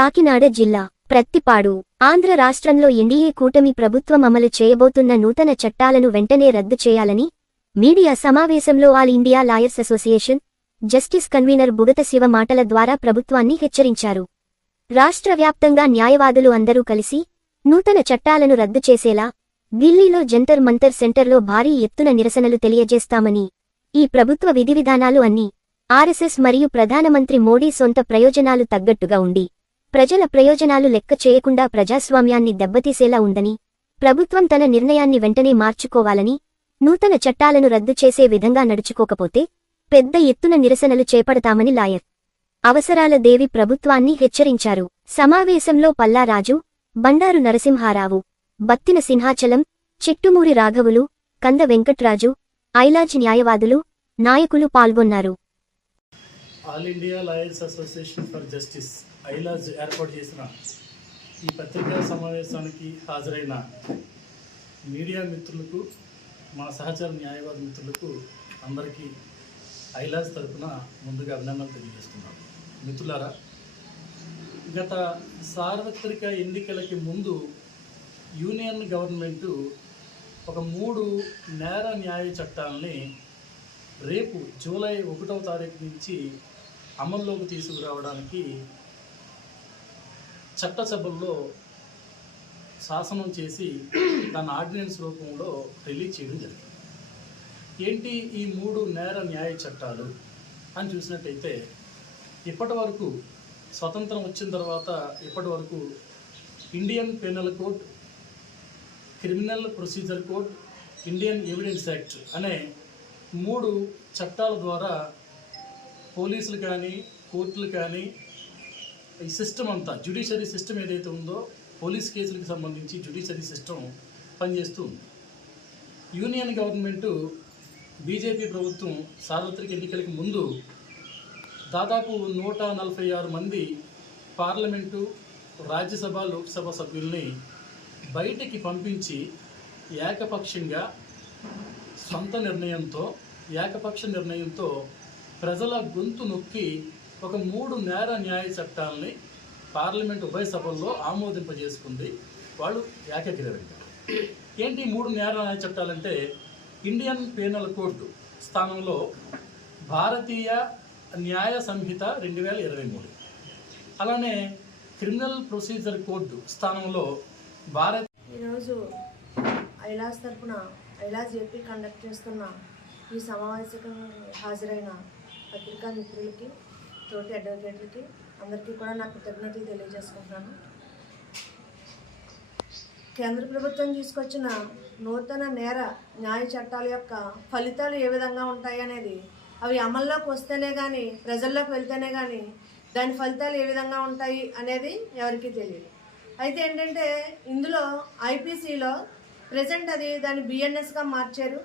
కాకినాడ జిల్లా ప్రత్తిపాడు ఆంధ్ర రాష్ట్రంలో ఎన్డీఏ కూటమి ప్రభుత్వం అమలు చేయబోతున్న నూతన చట్టాలను వెంటనే రద్దు చేయాలని మీడియా సమావేశంలో all India lawyers association justice convener Bugata Shiva మాటల ద్వారా ప్రభుత్వాన్ని హెచ్చరించారు. రాష్ట్ర వ్యాప్తంగా న్యాయవాదులు అందరూ కలిసి నూతన చట్టాలను రద్దు చేసేలా ఢిల్లీలో జంతర్ మంతర్ సెంటర్లో భారీ ఎత్తున నిరసనలు తెలియజేస్తామని ఈ ప్రభుత్వ విధివిధానాలు అన్నీ ఆర్ఎస్ఎస్ మరియు ప్రధానమంత్రి మోడీ సొంత ప్రయోజనాలు తగ్గట్టుగా ఉండి ప్రజల ప్రయోజనాలు లెక్క చేయకుండా ప్రజాస్వామ్యాన్ని దెబ్బతీసేలా ఉందని ప్రభుత్వం తన నిర్ణయాన్ని వెంటనే మార్చుకోవాలని నూతన చట్టాలను రద్దు చేసే విధంగా నడుచుకోకపోతే పెద్ద ఎత్తున నిరసనలు చేపడతామని లాయర్ అవసరాల దేవి ప్రభుత్వాన్ని హెచ్చరించారు. సమావేశంలో పల్లారాజు బండారు నరసింహారావు బత్తిన సింహాచలం చిట్టుమూరి రాఘవులు కంద వెంకట్రాజు ఐలాజ్ న్యాయవాదులు నాయకులు పాల్గొన్నారు. All India lawyers association for justice ఐలాజ్ ఏర్పాటు చేసిన ఈ పత్రికా సమావేశానికి హాజరైన మీడియా మిత్రులకు మా సహచర న్యాయవాద మిత్రులకు అందరికీ ఐలాజ్ తరఫున ముందుగా అభినందనలు తెలియజేస్తున్నాను. మిత్రులారా గత సార్వత్రిక ఎన్నికలకి ముందు యూనియన్ గవర్నమెంటు ఒక మూడు నేర న్యాయ చట్టాలని రేపు జూలై ఒకటవ తారీఖు నుంచి అమల్లోకి తీసుకురావడానికి చట్టసభల్లో శాసనం చేసి దాని ఆర్డినెన్స్ రూపంలో రిలీజ్ చేయడం జరిగింది. ఏంటి ఈ మూడు నేర న్యాయ చట్టాలు అని చూసినట్టయితే ఇప్పటి వరకు స్వతంత్రం వచ్చిన తర్వాత ఇప్పటి వరకు Indian penal code criminal procedure code Indian evidence act అనే మూడు చట్టాల ద్వారా పోలీసులు కానీ కోర్టులు కానీ ఈ సిస్టమ్ అంతా జ్యుడిషియరీ సిస్టమ్ ఏదైతే ఉందో పోలీస్ కేసులకు సంబంధించి జ్యుడిషియరీ సిస్టమ్ పనిచేస్తూ ఉంది. యూనియన్ గవర్నమెంటు బీజేపీ ప్రభుత్వం సార్వత్రిక ఎన్నికలకు ముందు దాదాపు నూట నలభై ఆరు మంది పార్లమెంటు రాజ్యసభ లోక్సభ సభ్యుల్ని బయటికి పంపించి ఏకపక్షంగా సొంత నిర్ణయంతో ఏకపక్ష నిర్ణయంతో ప్రజల గొంతు నొక్కి ఒక మూడు నేర న్యాయ చట్టాలని పార్లమెంట్ ఉభయ సభల్లో ఆమోదింపజేసుకుంది వాళ్ళు ఏకగ్రీవంగా. ఏంటి మూడు నేర న్యాయ చట్టాలంటే ఇండియన్ పీనల్ కోడ్ స్థానంలో భారతీయ న్యాయ సంహిత రెండు వేల ఇరవై మూడు. అలానే క్రిమినల్ ప్రొసీజర్ కోడ్ స్థానంలో భారత్ ఈరోజు ఐలాస్ తరపున ఐలాస్ ఏపీ కండక్ట్ చేస్తున్న ఈ సమావేశకు హాజరైన పత్రికా మిత్రులకి తోటి అడ్వకేట్లకి అందరికీ కూడా నా కృతజ్ఞతలు తెలియజేసుకుంటున్నాను. కేంద్ర ప్రభుత్వం తీసుకొచ్చిన నూతన నేర న్యాయ చట్టాల యొక్క ఫలితాలు ఏ విధంగా ఉంటాయి అనేది అవి అమల్లోకి వస్తేనే కానీ ప్రజల్లోకి వెళ్తేనే కానీ దాని ఫలితాలు ఏ విధంగా ఉంటాయి అనేది ఎవరికీ తెలియదు అయితే ఏంటంటే ఇందులో ఐపీసీలో ప్రజెంట్ అది దాన్ని బిఎన్ఎస్గా మార్చారు.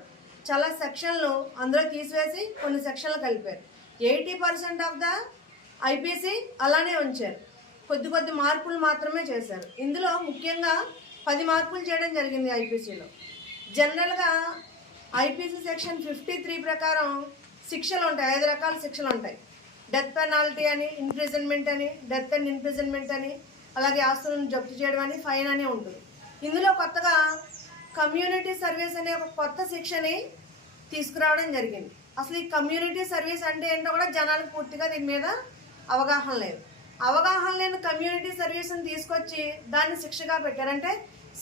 చాలా సెక్షన్లు అందులో తీసివేసి కొన్ని సెక్షన్లు కలిపారు. Eighty percent of the IPC అలానే ఉంచారు. కొద్ది కొద్ది మార్పులు మాత్రమే చేశారు. ఇందులో ముఖ్యంగా పది మార్పులు చేయడం జరిగింది ఐపీసీలో. జనరల్గా ఐపీసీ సెక్షన్ ఫిఫ్టీ త్రీ ప్రకారం శిక్షలు ఉంటాయి. ఐదు రకాల శిక్షలు ఉంటాయి. డెత్ పెనాల్టీ అని ఇంప్రిజన్మెంట్ అని డెత్ అండ్ ఇంప్రిజన్మెంట్ అని అలాగే ఆస్తులను జప్తు చేయడం అని ఫైన్ అని ఉంటుంది. ఇందులో కొత్తగా కమ్యూనిటీ సర్వీస్ అనే ఒక కొత్త శిక్షని తీసుకురావడం జరిగింది. అసలు ఈ కమ్యూనిటీ సర్వీస్ అంటే ఏంటో కూడా జనాలకు పూర్తిగా దీని మీద అవగాహన లేదు. అవగాహన లేని కమ్యూనిటీ సర్వీస్ని తీసుకొచ్చి దాన్ని శిక్షగా పెట్టారంటే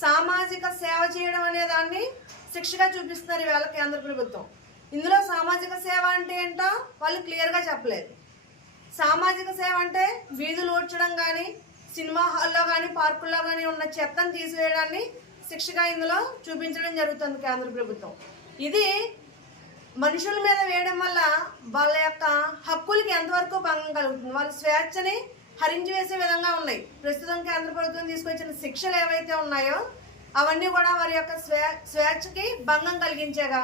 సామాజిక సేవ చేయడం అనే దాన్ని శిక్షగా చూపిస్తున్నారు ఇవాళ కేంద్ర ప్రభుత్వం. ఇందులో సామాజిక సేవ అంటే ఏంటో వాళ్ళు క్లియర్గా చెప్పలేదు. సామాజిక సేవ అంటే వీధులు ఊడ్చడం కానీ సినిమా హాల్లో కానీ పార్కుల్లో కానీ ఉన్న చెత్తను తీసివేయడాన్ని శిక్షగా ఇందులో చూపించడం జరుగుతుంది కేంద్ర ప్రభుత్వం. ఇది మనుషుల మీద వేయడం వల్ల వాళ్ళ యొక్క హక్కులకి ఎంతవరకు భంగం కలుగుతుంది? వాళ్ళ స్వేచ్ఛని హరించి వేసే విధంగా ఉన్నాయి. ప్రస్తుతం కేంద్ర ప్రభుత్వం తీసుకొచ్చిన శిక్షలు ఏవైతే ఉన్నాయో అవన్నీ కూడా వారి యొక్క స్వే స్వేచ్ఛకి భంగం కలిగించేగా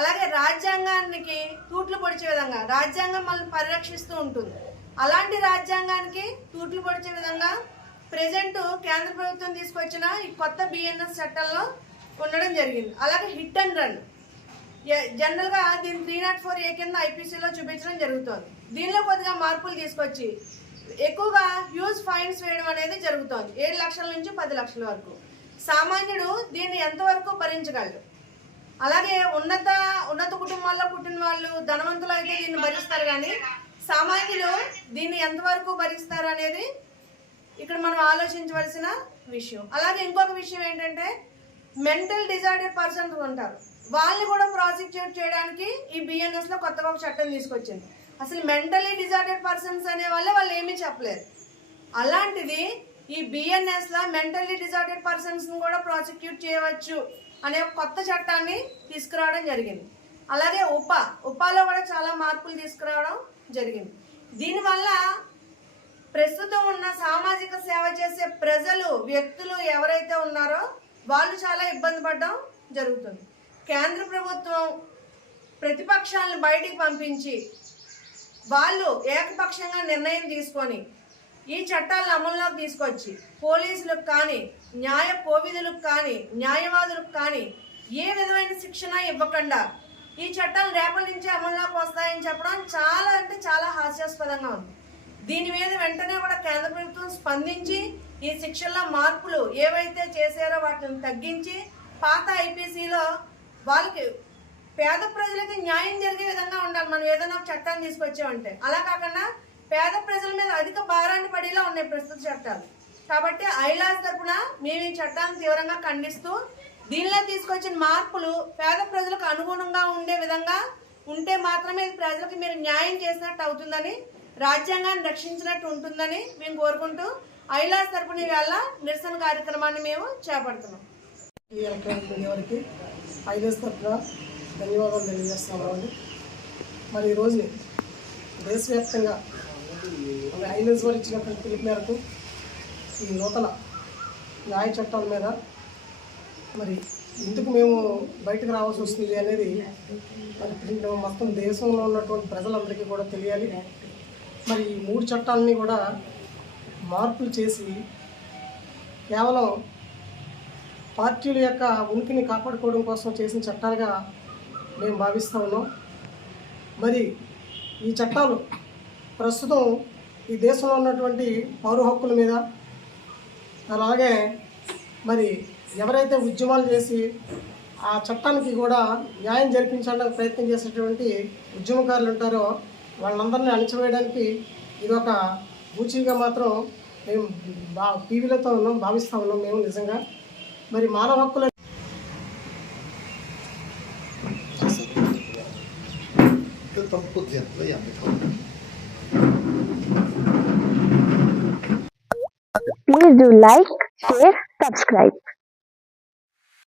అలాగే రాజ్యాంగానికి తూట్లు పొడిచే విధంగా రాజ్యాంగం మనల్ని పరిరక్షిస్తూ ఉంటుంది. అలాంటి రాజ్యాంగానికి తూట్లు పొడిచే విధంగా ప్రజెంట్ కేంద్ర ప్రభుత్వం తీసుకొచ్చిన ఈ కొత్త బిఎన్ఎస్ చట్టంలో ఉండడం జరిగింది. అలాగే హిట్ అండ్ రన్. జనరల్గా దీన్ని త్రీ నాట్ ఫోర్ ఏ కింద ఐపీసీలో చూపించడం జరుగుతుంది. దీనిలో కొద్దిగా మార్పులు తీసుకొచ్చి ఎక్కువగా హ్యూజ్ ఫైన్స్ వేయడం అనేది జరుగుతోంది. ఏడు లక్షల నుంచి పది లక్షల వరకు. సామాన్యుడు దీన్ని ఎంతవరకు భరించగలడు? అలాగే ఉన్నత ఉన్నత కుటుంబాల్లో పుట్టిన వాళ్ళు ధనవంతులు అయితే దీన్ని భరిస్తారు కానీ సామాన్యులు దీన్ని ఎంతవరకు భరిస్తారు అనేది ఇక్కడ మనం ఆలోచించవలసిన విషయం. అలాగే ఇంకొక విషయం ఏంటంటే మెంటల్ డిజార్డెడ్ పర్సన్స్ ఉంటారు. వాళ్ళని కూడా ప్రాసిక్యూట్ చేయడానికి ఈ బిఎన్ఎస్లో కొత్త కొత్తగా ఒక చట్టం తీసుకొచ్చింది. అసలు మెంటలీ డిజార్డెడ్ పర్సన్స్ అనే వాళ్ళే వాళ్ళు ఏమీ చెప్పలేరు. అలాంటిది ఈ బిఎన్ఎస్లో మెంటల్లీ డిజార్డర్ పర్సన్స్ని కూడా ప్రాసిక్యూట్ చేయవచ్చు అనే ఒక కొత్త చట్టాన్ని తీసుకురావడం జరిగింది. అలాగే ఉప ఉపాలో కూడా చాలా మార్పులు తీసుకురావడం జరిగింది. దీనివల్ల ప్రస్తుతం ఉన్న సామాజిక సేవ చేసే ప్రజలు వ్యక్తులు ఎవరైతే ఉన్నారో వాళ్ళు చాలా ఇబ్బంది పడడం జరుగుతుంది. కేంద్ర ప్రభుత్వం ప్రతిపక్షాలను బయటికి పంపించి వాళ్ళు ఏకపక్షంగా నిర్ణయం తీసుకొని ఈ చట్టాలను అమల్లోకి తీసుకొచ్చి పోలీసులకు కానీ న్యాయ కోవిధులకు కానీ న్యాయవాదులకు కానీ ఏ విధమైన శిక్షణ ఇవ్వకుండా ఈ చట్టాలు రేపటి నుంచి అమల్లోకి వస్తాయని చెప్పడం చాలా అంటే చాలా హాస్యాస్పదంగా ఉంది. దీని మీద వెంటనే కూడా కేంద్ర ప్రభుత్వం స్పందించి ఈ శిక్షల్లో మార్పులు ఏవైతే చేశారో వాటిని తగ్గించి పాత ఐపీసీలో వాళ్ళకి పేద ప్రజలకి న్యాయం జరిగే విధంగా ఉండాలి. మనం ఏదైనా ఒక చట్టాన్ని తీసుకొచ్చామంటే. అలా కాకుండా పేద ప్రజల మీద అధిక భారాన్ని పడేలా ఉన్నాయి ప్రస్తుత చట్టాలు. కాబట్టి ఐలాస్ తరఫున మేము ఈ చట్టాన్ని తీవ్రంగా ఖండిస్తూ దీనిలో తీసుకొచ్చిన మార్పులు పేద ప్రజలకు అనుగుణంగా ఉండే విధంగా ఉంటే మాత్రమే ప్రజలకు మీరు న్యాయం చేసినట్టు అవుతుందని రాజ్యాంగాన్ని రక్షించినట్టు ఉంటుందని మేము కోరుకుంటూ ఐలాస్ తరపున వేళ నిరసన కార్యక్రమాన్ని మేము చేపడుతున్నాం. ఈ ఎలక్ట్రానిక్ మీడియా వారికి ఐదేస్ తరఫున ధన్యవాదాలు తెలియజేస్తున్నామండి మరి ఈరోజు దేశవ్యాప్తంగా మన ఐదేస్ వారు ఇచ్చినటువంటి పిలుపు మేరకు ఈ నూతన న్యాయ చట్టాల మీద మరి ఎందుకు మేము బయటకు రావాల్సి వస్తుంది అనేది మరి మొత్తం దేశంలో ఉన్నటువంటి ప్రజలందరికీ కూడా తెలియాలి. మరి ఈ మూడు చట్టాలని కూడా మార్పులు చేసి కేవలం పార్టీల యొక్క ఉనికిని కాపాడుకోవడం కోసం చేసిన చట్టాలుగా మేము భావిస్తూ ఉన్నాం. మరి ఈ చట్టాలు ప్రస్తుతం ఈ దేశంలో ఉన్నటువంటి పౌర హక్కుల మీద అలాగే మరి ఎవరైతే ఉద్యమాలు చేసి ఆ చట్టానికి కూడా న్యాయం జరిపించడానికి ప్రయత్నం చేసేటువంటి ఉద్యమకారులు ఉంటారో వాళ్ళందరినీ అణచివేయడానికి ఇది ఒక బూచీగా మాత్రం మేము బా టీవీలతో ఉన్నాం భావిస్తూ ఉన్నాం మేము నిజంగా. मरी मानव హక్కుల Please do like, share, subscribe.